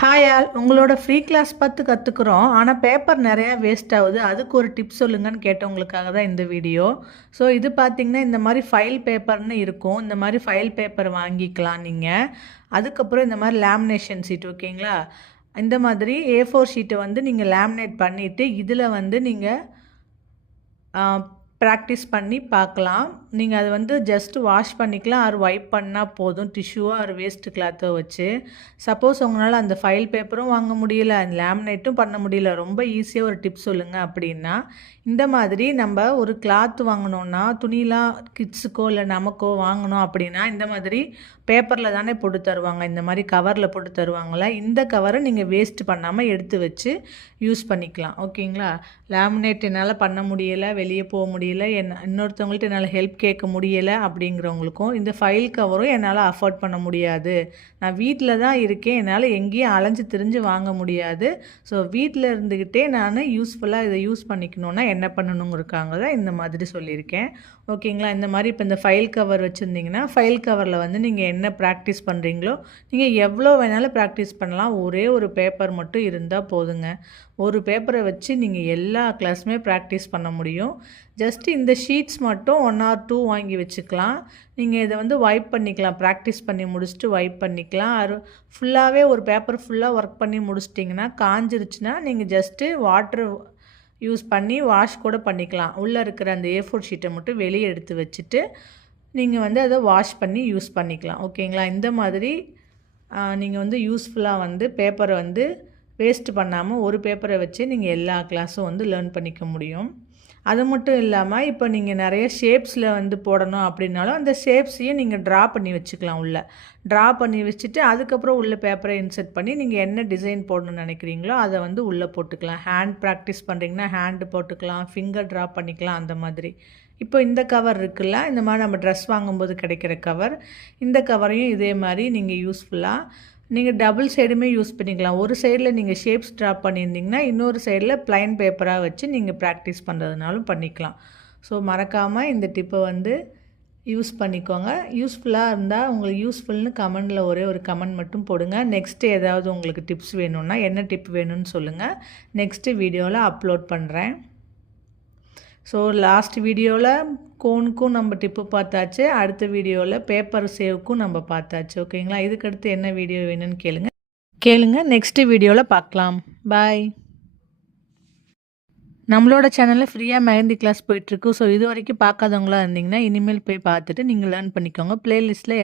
Hi all, உங்களோட free class பார்த்து கற்றுக்குறோம். ஆனால் பேப்பர் நிறையா வேஸ்ட் ஆகுது. அதுக்கு ஒரு டிப் சொல்லுங்கன்னு கேட்டவங்களுக்காக தான் இந்த வீடியோ. ஸோ இது பார்த்தீங்கன்னா இந்த மாதிரி ஃபைல் பேப்பர்னு இருக்கும். இந்த மாதிரி ஃபைல் பேப்பர் வாங்கிக்கலாம் நீங்கள். அதுக்கப்புறம் இந்த மாதிரி லேமினேஷன் ஷீட் ஓகேங்களா. இந்த மாதிரி A4 ஷீட்டை வந்து நீங்கள் லேமினேட் பண்ணிவிட்டு இதில் வந்து நீங்கள் ப்ராக்டிஸ் பண்ணி பார்க்கலாம். நீங்கள் அதை வந்து ஜஸ்ட் வாஷ் பண்ணிக்கலாம் ஆர் வைப் பண்ணால் போதும், டிஷ்யூவோ ஆர் வேஸ்ட் கிளாத்தோ வச்சு. சப்போஸ் உங்களால் அந்த ஃபைல் பேப்பரும் வாங்க முடியல, லேமினேட்டும் பண்ண முடியல, ரொம்ப ஈஸியாக ஒரு டிப் சொல்லுங்கள் அப்படின்னா, இந்த மாதிரி நம்ம ஒரு கிளாத் வாங்கினோன்னா, துணிலாம் கிட்ஸுக்கோ இல்லை நமக்கோ வாங்கணும் அப்படின்னா இந்த மாதிரி பேப்பரில் தானே போட்டு தருவாங்க, இந்த மாதிரி கவரில் போட்டு தருவாங்களா. இந்த கவரை நீங்கள் வேஸ்ட் பண்ணாமல் எடுத்து வச்சு யூஸ் பண்ணிக்கலாம் ஓகேங்களா. லேமினேட் என்னால் பண்ண முடியலை, வெளியே போக முடியல, இன்னொருத்தவங்கள்ட்ட என்னால் ஹெல்ப் கேட்க முடியலை அப்படிங்கிறவங்களுக்கும் இந்த ஃபைல் கவரும் என்னால் அஃபோர்ட் பண்ண முடியாது, நான் வீட்டில் தான் இருக்கேன், என்னால் எங்கேயும் அலைஞ்சு திரிஞ்சு வாங்க முடியாது, ஸோ வீட்டில் இருந்துக்கிட்டே நான் யூஸ்ஃபுல்லாக இதை யூஸ் பண்ணிக்கணுன்னா என்ன பண்ணணுங்கிறக்காங்க தான் இந்த மாதிரி சொல்லியிருக்கேன் ஓகேங்களா. இந்த மாதிரி இப்போ இந்த ஃபைல் கவர் வச்சுருந்தீங்கன்னா ஃபைல் கவரில் வந்து நீங்கள் என்ன ப்ராக்டிஸ் பண்ணுறீங்களோ நீங்கள் எவ்வளோ வேணாலும் ப்ராக்டிஸ் பண்ணலாம். ஒரே ஒரு பேப்பர் மட்டும் இருந்தால் போதுங்க. ஒரு பேப்பரை வச்சு நீங்கள் எல்லா கிளாஸுமே ப்ராக்டிஸ் பண்ண முடியும். ஜஸ்ட்டு இந்த ஷீட்ஸ் மட்டும் 1 or 2 வாங்கி வச்சுக்கலாம். நீங்கள் இதை வந்து வைப் பண்ணிக்கலாம், ப்ராக்டிஸ் பண்ணி முடிச்சுட்டு வைப் பண்ணிக்கலாம். அது ஃபுல்லாகவே ஒரு பேப்பர் ஃபுல்லாக ஒர்க் பண்ணி முடிச்சிட்டிங்கன்னா காஞ்சிருச்சுன்னா நீங்கள் ஜஸ்ட்டு வாட்ரு யூஸ் பண்ணி வாஷ் கூட பண்ணிக்கலாம். உள்ளே இருக்கிற அந்த A4 ஷீட்டை மட்டும் வெளியே எடுத்து வச்சுட்டு நீங்கள் வந்து அதை வாஷ் பண்ணி யூஸ் பண்ணிக்கலாம் ஓகேங்களா. இந்த மாதிரி நீங்கள் வந்து யூஸ்ஃபுல்லாக வந்து பேப்பரை வந்து வேஸ்ட் பண்ணாமல் ஒரு பேப்பரை வச்சு நீங்கள் எல்லா கிளாஸும் வந்து லேர்ன் பண்ணிக்க முடியும். அது மட்டும் இல்லாமல் இப்போ நீங்கள் நிறைய ஷேப்ஸில் வந்து போடணும் அப்படின்னாலும் அந்த ஷேப்ஸையும் நீங்கள் ட்ரா பண்ணி வச்சுக்கலாம். ட்ரா பண்ணி வச்சுட்டு அதுக்கப்புறம் உள்ள பேப்பரை இன்சர்ட் பண்ணி நீங்கள் என்ன டிசைன் போடணும்னு நினைக்கிறீங்களோ அதை வந்து உள்ளே போட்டுக்கலாம். ஹேண்ட் ப்ராக்டிஸ் பண்ணுறீங்கன்னா ஹேண்டு போட்டுக்கலாம், ஃபிங்கர் ட்ரா பண்ணிக்கலாம் அந்த மாதிரி. இப்போ இந்த கவர் இருக்குல்ல, இந்த மாதிரி நம்ம ட்ரெஸ் வாங்கும்போது கிடைக்கிற கவர், இந்த கவரையும் இதே மாதிரி நீங்கள் யூஸ்ஃபுல்லாக நீங்கள் டபுள் சைடுமே யூஸ் பண்ணிக்கலாம். ஒரு சைடில் நீங்கள் ஷேப்ஸ் ட்ரா பண்ணியிருந்தீங்கன்னா இன்னொரு சைடில் ப்ளைன் பேப்பராக வச்சு நீங்கள் ப்ராக்டிஸ் பண்ணுறதுனாலும் பண்ணிக்கலாம். ஸோ மறக்காமல் இந்த டிப்பை வந்து யூஸ் பண்ணிக்கோங்க. யூஸ்ஃபுல்லாக இருந்தால் உங்களுக்கு யூஸ்ஃபுல்னு கமெண்டில் ஒரே ஒரு கமெண்ட் மட்டும் போடுங்க. நெக்ஸ்ட்டு ஏதாவது உங்களுக்கு டிப்ஸ் வேணும்னா என்ன டிப் வேணும்னு சொல்லுங்கள், நெக்ஸ்ட்டு வீடியோவில் அப்லோட் பண்ணுறேன். ஸோ லாஸ்ட் வீடியோவில் கோனுக்கும் நம்ம டிப்பு பார்த்தாச்சு, அடுத்த வீடியோவில் பேப்பர் சேவுக்கும் நம்ம பார்த்தாச்சு ஓகேங்களா. இதுக்கடுத்து என்ன வீடியோ வேணும்னு கேளுங்க நெக்ஸ்ட்டு வீடியோவில் பார்க்கலாம். பாய். நம்மளோட சேனலில் ஃப்ரீயாக மெஹந்தி கிளாஸ் போயிட்டுருக்கு. ஸோ இது வரைக்கும் பார்க்காதவங்களா இருந்தீங்கன்னா இனிமேல் போய் பார்த்துட்டு நீங்கள் லேர்ன் பண்ணிக்கோங்க. ப்ளேலிஸ்ட்டில்